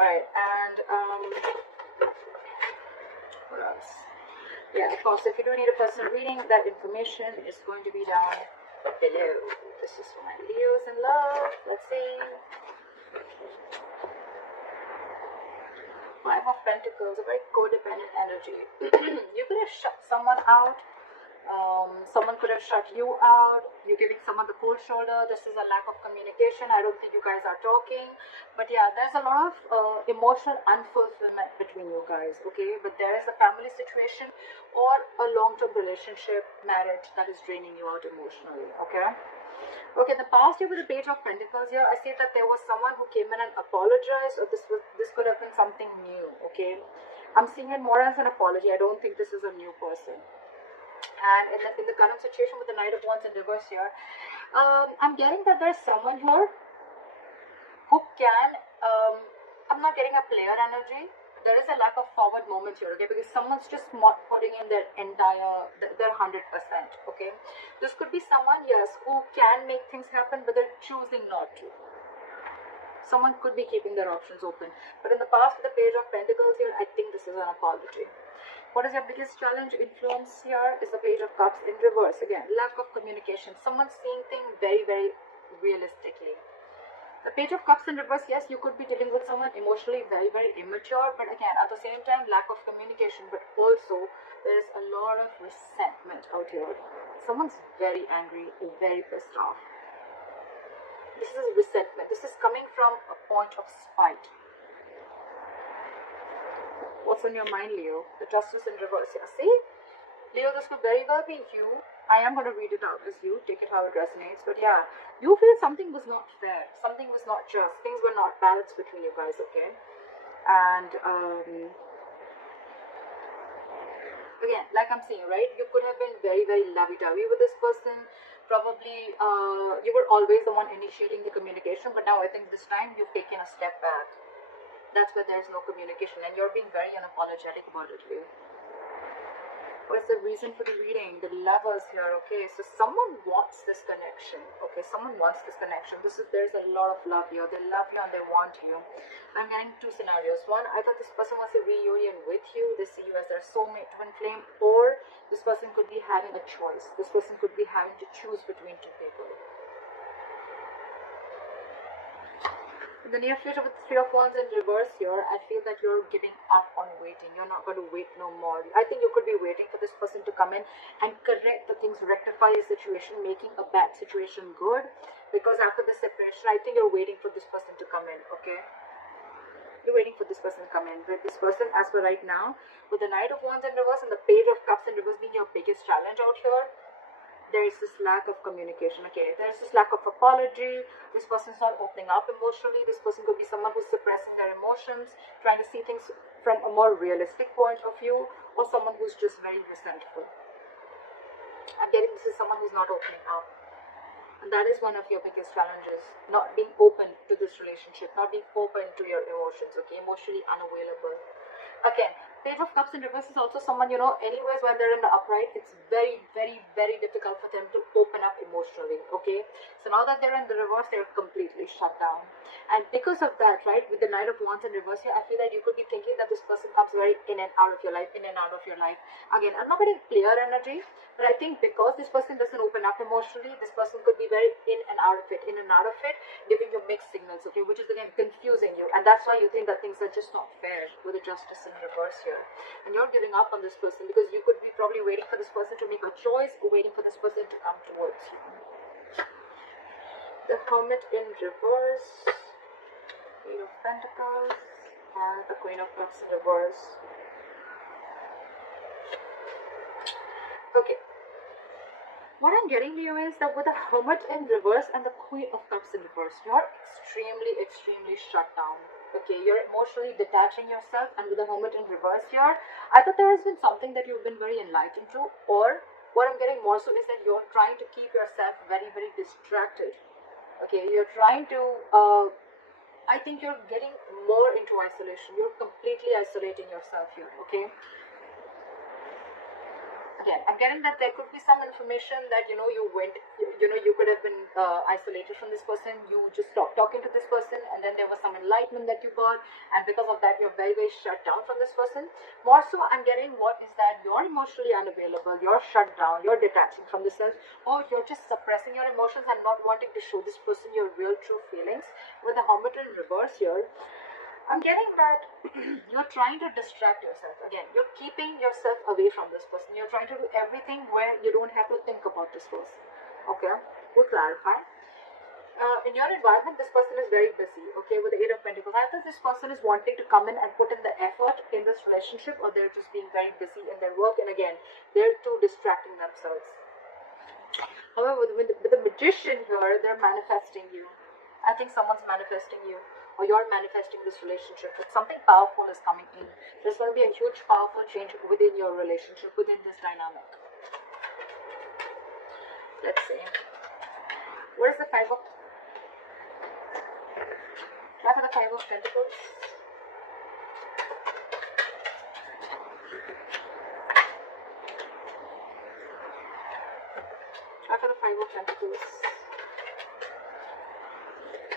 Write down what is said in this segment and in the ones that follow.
Alright, and what else? Yeah, of course, if you do need a personal reading, that information is going to be down below. This is for my Leos in love. Let's see. Five of Pentacles, a very codependent energy. You could have shut someone out. Someone could have shut you out. You're giving someone the cold shoulder. This is a lack of communication. I don't think you guys are talking. But yeah, there's a lot of emotional unfulfillment between you guys, okay? But there is a family situation or a long-term relationship, marriage that is draining you out emotionally, okay? Okay, in the past year with the Page of Pentacles here, I see that there was someone who came in and apologized, or this could have been something new, okay? I'm seeing it more as an apology. I don't think this is a new person. And in the current situation with the Knight of Wands in reverse here, I'm getting that there's someone here who can, I'm not getting a player energy. There is a lack of forward moment here, okay, because someone's just not putting in their entire, their 100%, okay. This could be someone, yes, who can make things happen, but they're choosing not to. Someone could be keeping their options open. But in the past with the Page of Pentacles here, I think this is an apology. What is your biggest challenge? Influence here is the Page of Cups in reverse. Again, lack of communication. Someone's seeing things very, very realistically. The Page of Cups in reverse, yes, you could be dealing with someone emotionally very, very immature, but again, at the same time, lack of communication, but also there is a lot of resentment out here. Someone's very angry, very pissed off. This is resentment. This is coming from a point of spite. What's on your mind, Leo? The Justice in reverse here. See? Leo, this could very well be you. I am going to read it out as you. Take it how it resonates. But yeah, you feel something was not fair. Something was not just. Things were not balanced between you guys, okay? And again, like I'm saying, right? You could have been very, very lovey-dovey with this person. Probably you were always the one initiating the communication. But now I think this time you've taken a step back. That's where there's no communication. And you're being very unapologetic about it, Leo. What is the reason for the reading? The Lovers here, okay? So someone wants this connection, okay? Someone wants this connection. There's a lot of love here. They love you and they want you. I'm getting two scenarios. One, I thought this person wants a reunion with you. They see you as their soulmate, twin flame, or this person could be having a choice. This person could be having to choose between two people. In the near future with the Three of Wands in reverse here, I feel that you're giving up on waiting. You're not going to wait no more. I think you could be waiting for this person to come in and correct the things, rectify your situation, making a bad situation good. Because after the separation, I think you're waiting for this person to come in, okay? You're waiting for this person to come in. With this person, as for right now, with the Knight of Wands in reverse and the Page of Cups in reverse being your biggest challenge out here, there is this lack of communication, okay? There is this lack of apology. This person's not opening up emotionally. This person could be someone who's suppressing their emotions, trying to see things from a more realistic point of view, or someone who's just very resentful. I'm getting this is someone who's not opening up. And that is one of your biggest challenges. Not being open to this relationship, not being open to your emotions, okay? Emotionally unavailable. Again, Page of Cups in reverse is also someone, you know, anyways when they're in the upright, it's very, very, very difficult for them to open up emotionally, okay? So now that they're in the reverse, they're completely shut down. And because of that, right, with the Knight of Wands in reverse here, I feel that you could be thinking that this person comes very in and out of your life, in and out of your life. Again, I'm not getting clear energy, but I think because this person doesn't open up emotionally, this person could be very in and out of it, giving you mixed signals, okay, which is again confusing you. And that's why you think that things are just not fair with the Justice in reverse here. And you're giving up on this person because you could be probably waiting for this person to make a choice or waiting for this person to come towards you. The Hermit in reverse, Eight of Pentacles, and the Queen of Cups in reverse. Okay. What I'm getting to you is that with the Hermit in reverse and the Queen of Cups in reverse, you're extremely, extremely shut down. Okay, you're emotionally detaching yourself, and with the Hermit in reverse here, I thought there has been something that you've been very enlightened to, or what I'm getting more so is that you're trying to keep yourself very, very distracted. Okay, you're trying to, I think you're getting more into isolation. You're completely isolating yourself here, okay? Again, I'm getting that there could be some information that you could have been isolated from this person. You just stopped talking to this person, and then there was some enlightenment that you got, and because of that you're very, very shut down from this person. More so, I'm getting what is that you're emotionally unavailable, you're shut down, you're detaching from the self, or you're just suppressing your emotions and not wanting to show this person your real true feelings. With the Hermit in reverse here, I'm getting that you're trying to distract yourself. Again, you're keeping yourself away from this person. You're trying to do everything where you don't have to think about this person. Okay, we'll clarify. In your environment, this person is very busy. Okay, with the Eight of Pentacles, either this person is wanting to come in and put in the effort in this relationship, or they're just being very busy in their work, and again, they're too distracting themselves. However, with the Magician here, they're manifesting you. I think someone's manifesting you, or you're manifesting this relationship, but something powerful is coming in. There's going to be a huge powerful change within your relationship, within this dynamic. Let's see. What is the Five of Pentacles? After the Five of Pentacles,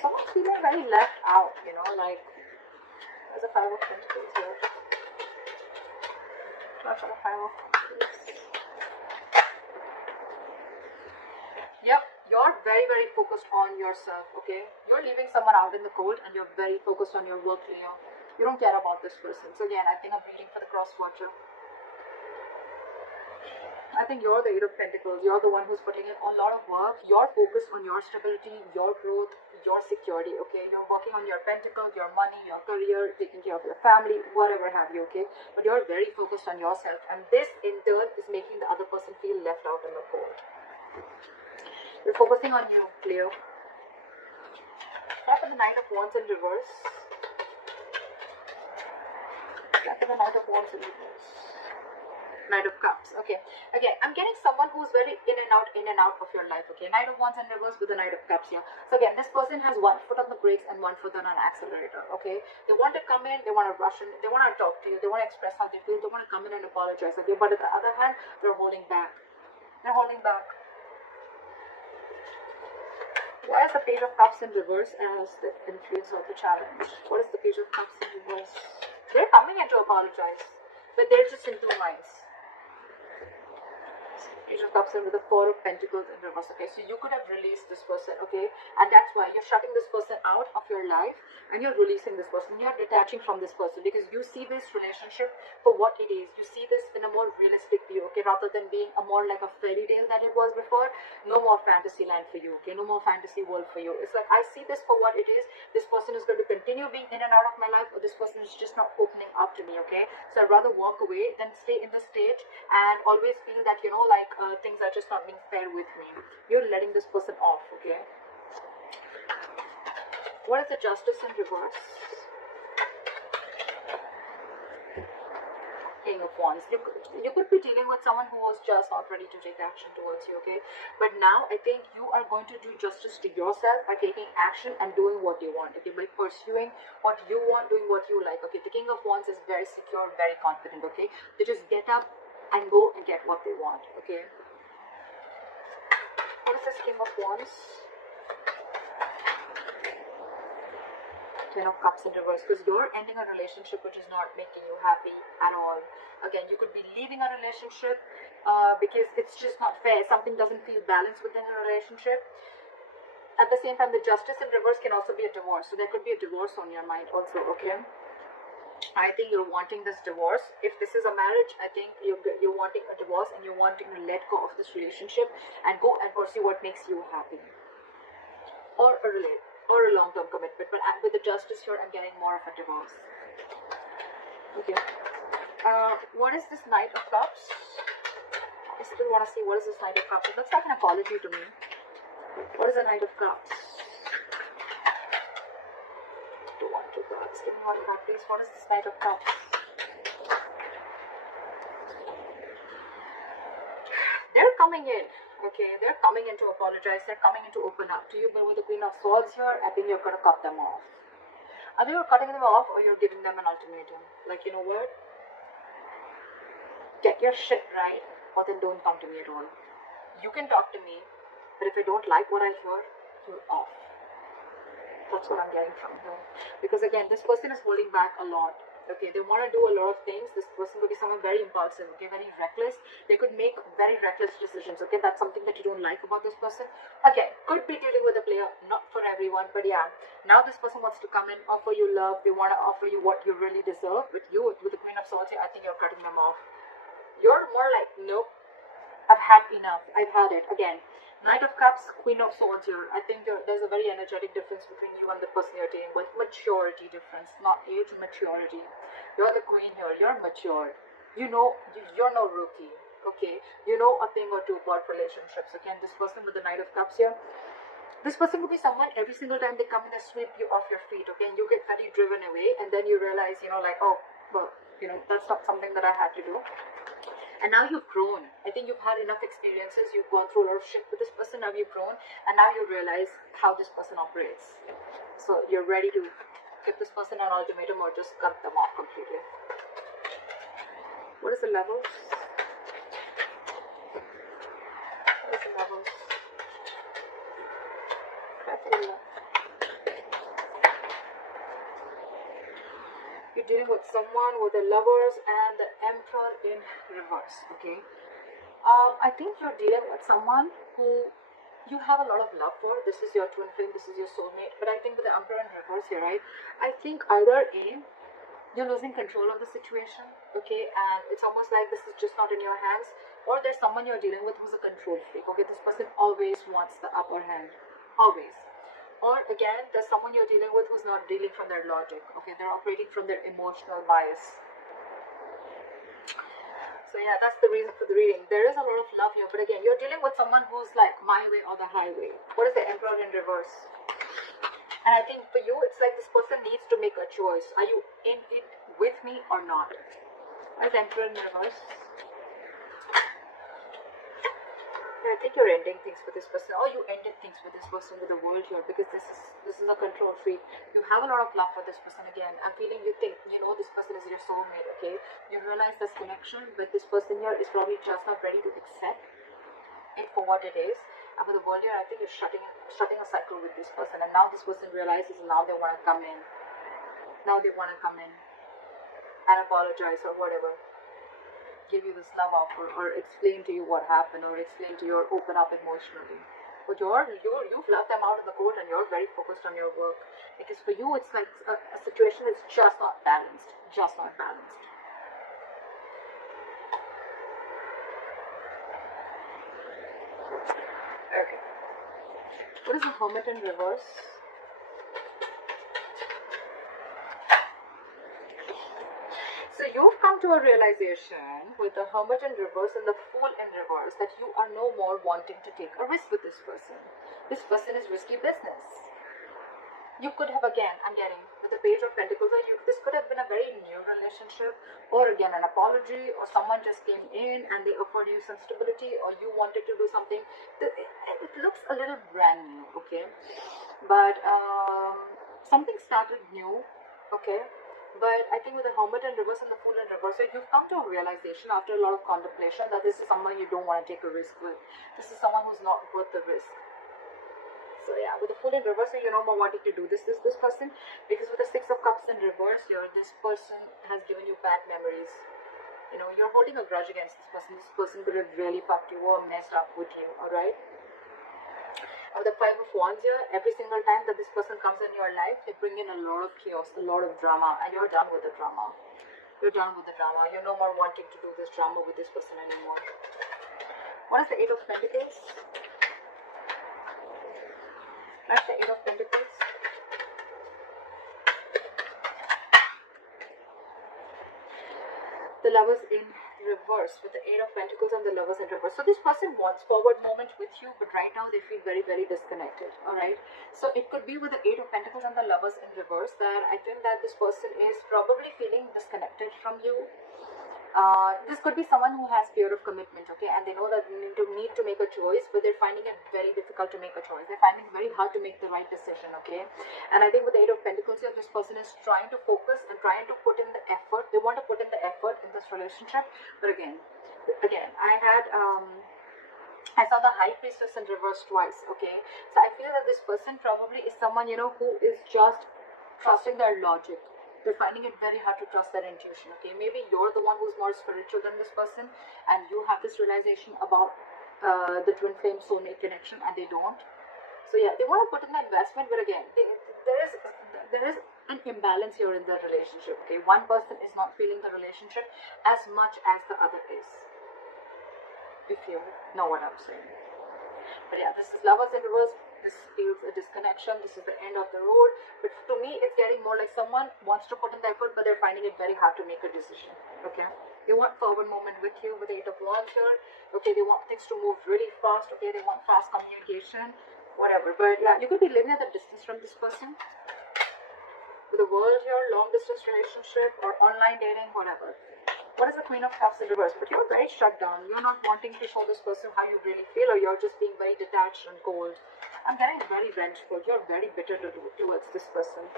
someone's feeling very left out, like there's a Five of Pentacles here. After the Five of Pentacles. Yep, you're very, very focused on yourself, okay? You're leaving someone out in the cold and you're very focused on your work, Leo. You don't care about this person. So again, I think I'm reading for the cross watcher. I think you're the Eight of Pentacles. You're the one who's putting in a lot of work. You're focused on your stability, your growth, your security, okay? You're working on your pentacle, your money, your career, taking care of your family, whatever have you, okay? But you're very focused on yourself, and this in turn is making the other person feel left out in the cold. You're focusing on you, Leo. After the Knight of Wands in reverse. After the Knight of Wands in reverse. Knight of Cups. Okay. Again, I'm getting someone who's very in and out of your life. Okay. Knight of Wands in reverse with the Knight of Cups here. So again, this person has one foot on the brakes and one foot on an accelerator. Okay. They want to come in, they want to rush in, they want to talk to you, they want to express how they feel, they want to come in and apologize. Okay. But on the other hand, they're holding back. They're holding back. Why is the Page of Cups in reverse as the influence of the challenge? What is the Page of Cups in reverse? They're coming in to apologize, but they're just in two minds. Page of Cups in with the Four of Pentacles in reverse. Okay, so you could have released this person, okay, and that's why you're shutting this person out of your life and you're releasing this person. You're detaching from this person because you see this relationship for what it is. You see this in a more realistic view, okay, rather than being a more like a fairy tale that it was before. No more fantasy land for you, okay, no more fantasy world for you. It's like I see this for what it is. This person is going to continue being in and out of my life, or this person is just not opening up to me, okay. So I'd rather walk away than stay in the stage and always feel that, like things are just not being fair with me. You're letting this person off, okay. What is the Justice in reverse? King of Wands. You could be dealing with someone who was just not ready to take action towards you, okay? But now I think you are going to do justice to yourself by taking action and doing what you want, okay? By pursuing what you want, doing what you like, okay? The King of Wands is very secure, very confident, okay? They just get up and go and get what they want, okay? What is this King of Wands? Ten of Cups in reverse, because you're ending a relationship which is not making you happy at all. Again, you could be leaving a relationship because it's just not fair. Something doesn't feel balanced within a relationship. At the same time, the Justice in reverse can also be a divorce. So there could be a divorce on your mind also, okay? I think you're wanting this divorce. If this is a marriage, I think you're wanting a divorce and you're wanting to let go of this relationship and go and pursue what makes you happy. Or a long-term commitment. But with the Justice here, I'm getting more of a divorce. Okay. What is this Knight of Cups? I still want to see what is this Knight of Cups. It looks like an apology to me. What is the Knight of Cups? Give me one card, please. What is this Knight of Cups? They're coming in, okay? They're coming in to apologize. They're coming in to open up to you. But with the Queen of Swords here, I think you're going to cut them off. Either you're cutting them off or you're giving them an ultimatum. Like, you know what? Get your shit right or then don't come to me at all. You can talk to me, but if I don't like what I hear, you're off. That's what I'm getting from here. Because again, this person is holding back a lot. Okay, they want to do a lot of things. This person could be someone very impulsive, okay, very reckless. They could make very reckless decisions, okay. That's something that you don't like about this person. Again, could be dealing with a player, not for everyone, but yeah. Now this person wants to come in, offer you love. They want to offer you what you really deserve. But you, with the Queen of Swords here, I think you're cutting them off. You're more like, nope, I've had enough. I've had it. Again, Knight of Cups, Queen of Swords here. I think there's a very energetic difference between you and the person you're dealing with. Maturity difference, not age, maturity. You're the queen here. You're mature. You know, you're no rookie. Okay, you know a thing or two about relationships. Okay, and this person with the Knight of Cups here, this person could be someone, every single time they come in, they sweep you off your feet. Okay, and you get very driven away, and then you realize, you know, like, oh, well, you know, that's not something that I had to do. And now you've grown. I think you've had enough experiences. You've gone through a lot of shit with this person. Now you've grown. And now you realize how this person operates. So you're ready to give this person an ultimatum or just cut them off completely. What is the levels? What is the levels? You're dealing with someone with the Lovers and the Emperor in reverse, okay? I think you're dealing with someone who you have a lot of love for. This is your twin flame, this is your soulmate. But I think with the Emperor in reverse here, right? I think either A, you're losing control of the situation, okay? And it's almost like this is just not in your hands. Or there's someone you're dealing with who's a control freak, okay? This person always wants the upper hand, always. Or again, there's someone you're dealing with who's not dealing from their logic. Okay, they're operating from their emotional bias. So yeah, that's the reason for the reading. There is a lot of love here, but again, you're dealing with someone who's like my way or the highway. What is the Emperor in reverse? And I think for you, it's like this person needs to make a choice. Are you in it with me or not? What is the Emperor in reverse? I think you're ending things with this person, or you ended things with this person, with the world here, because this is a control freak. You have a lot of love for this person. Again, I'm feeling you think, you know, this person is your soulmate, okay? You realize this connection with this person here is probably just not ready to accept it for what it is. And for the world here, I think you're shutting a cycle with this person, and now this person realizes now they want to come in. Now they want to come in and apologize or whatever. Give you this love offer or explain to you what happened or explain to you or open up emotionally. But you've left them out of the court and you're very focused on your work. Because for you it's like a situation that's just not balanced. Just not balanced. Okay. What is the Hermit in reverse? So you've come to a realization with the Hermit in reverse and the Fool in reverse that you are no more wanting to take a risk with this person. This person is risky business. You could have, again, I'm getting with the Page of Pentacles, this could have been a very new relationship, or again an apology, or someone just came in and they offered you some stability, or you wanted to do something. It looks a little brand new, okay? But something started new, okay? But I think with the Hermit in reverse and the Fool in reverse, so you've come to a realization after a lot of contemplation that this is someone you don't want to take a risk with. This is someone who's not worth the risk. So yeah, with the Fool in reverse, so you're no more wanting to do this person, because with the Six of Cups in reverse here, this person has given you bad memories. You know, you're holding a grudge against this person. This person could have really fucked you or messed up with you, alright? With the Five of Wands here, every single time that this person comes in your life, they bring in a lot of chaos, a lot of drama, and you're done with the drama. You're done with the drama. You're no more wanting to do this drama with this person anymore. What is the Eight of Pentacles? That's the Eight of Pentacles. The Lovers in reverse, with the Eight of Pentacles and the Lovers in reverse. So this person wants forward moment with you, but right now they feel very, very disconnected. Alright, so it could be with the Eight of Pentacles and the Lovers in reverse that I think that this person is probably feeling disconnected from you. This could be someone who has fear of commitment, okay, and they know that they need to make a choice, but they're finding it very difficult to make a choice. They're finding it very hard to make the right decision, okay. And I think with the Eight of Pentacles here, this person is trying to focus and trying to put in the effort. They want to put in the effort in this relationship, but again, again, I saw the High Priestess in reverse twice, okay? So I feel that this person probably is someone, you know, who is just trusting their logic. They're finding it very hard to trust their intuition, okay? Maybe you're the one who's more spiritual than this person, and you have this realization about the twin flame soulmate connection, and they don't. So yeah, they want to put in the investment, but again, there is an imbalance here in the relationship, okay? One person is not feeling the relationship as much as the other is, if you know what I'm saying. But yeah, this is Lovers in reverse. This feels a disconnection. This is the end of the road. But to me, it's getting more like someone wants to put in the effort, but they're finding it very hard to make a decision. Okay? They want forward movement with you with the 8 of Wands here. Okay, they want things to move really fast. Okay, they want fast communication, whatever. But yeah, you could be living at a distance from this person. With the World here, long distance relationship or online dating, whatever. What is the Queen of Cups in reverse? But you're very shut down. You're not wanting to show this person how you really feel, or you're just being very detached and cold. I'm getting very vengeful. You're very bitter towards this person.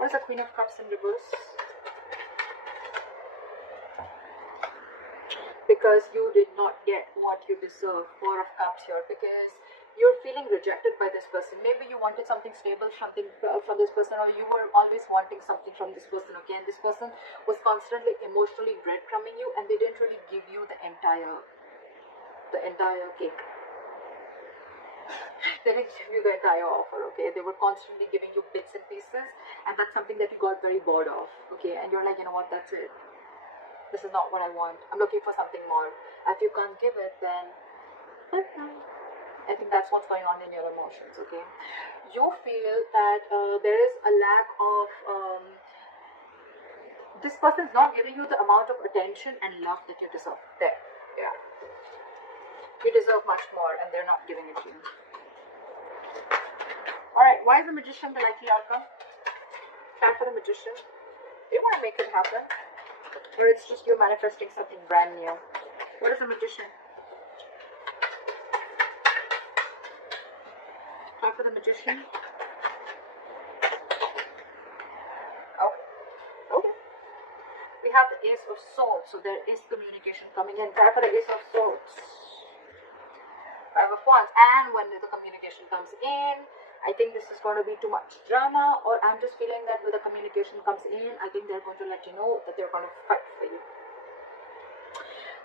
What is the Queen of Cups in reverse? Because you did not get what you deserve. 4 of Cups here. Because you're feeling rejected by this person. Maybe you wanted something stable, something from this person, or you were always wanting something from this person. Okay, and this person was constantly emotionally breadcrumbing you, and they didn't really give you the entire cake. They didn't give you the entire offer. Okay, they were constantly giving you bits and pieces, and that's something that you got very bored of. Okay, and you're like, you know what, that's it. This is not what I want. I'm looking for something more. If you can't give it, then I think that's what's going on in your emotions, okay? You feel that there is a lack of, this person is not giving you the amount of attention and love that you deserve. There, yeah. You deserve much more, and they're not giving it to you. Alright, why is the Magician the likely outcome? Time for the Magician. You want to make it happen? Or it's just you manifesting something brand new. What is the Magician? For the Magician. Okay. We have the Ace of Swords, so there is communication coming in. Try for the Ace of Swords. 5 of Wands. And when the communication comes in, I think this is going to be too much drama, or I'm just feeling that when the communication comes in, I think they're going to let you know that they're going to fight for you.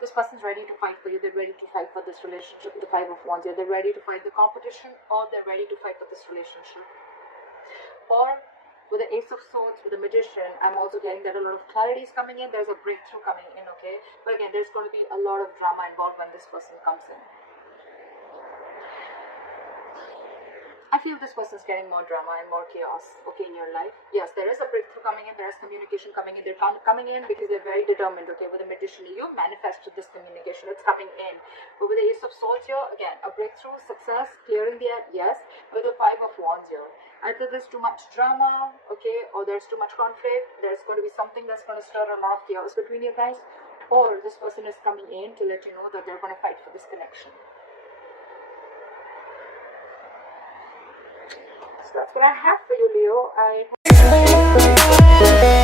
This person's ready to fight for you. They're ready to fight for this relationship with the 5 of Wands here. They're ready to fight the competition, or they're ready to fight for this relationship. Or with the Ace of Swords, with the Magician, I'm also getting that a lot of clarity is coming in. There's a breakthrough coming in, okay? But again, there's going to be a lot of drama involved when this person comes in. I feel this person's getting more drama and more chaos, okay, in your life. Yes, there is a breakthrough coming in, there is communication coming in. They're coming in because they're very determined, okay. With the Magician, you've manifested this communication, it's coming in. But with the Ace of Swords here, again, a breakthrough, success, clearing the air, yes. With the 5 of Wands here, either there's too much drama, okay, or there's too much conflict. There's going to be something that's going to stir a lot of chaos between you guys. Or this person is coming in to let you know that they're going to fight for this connection. That's what I have for you, Leo.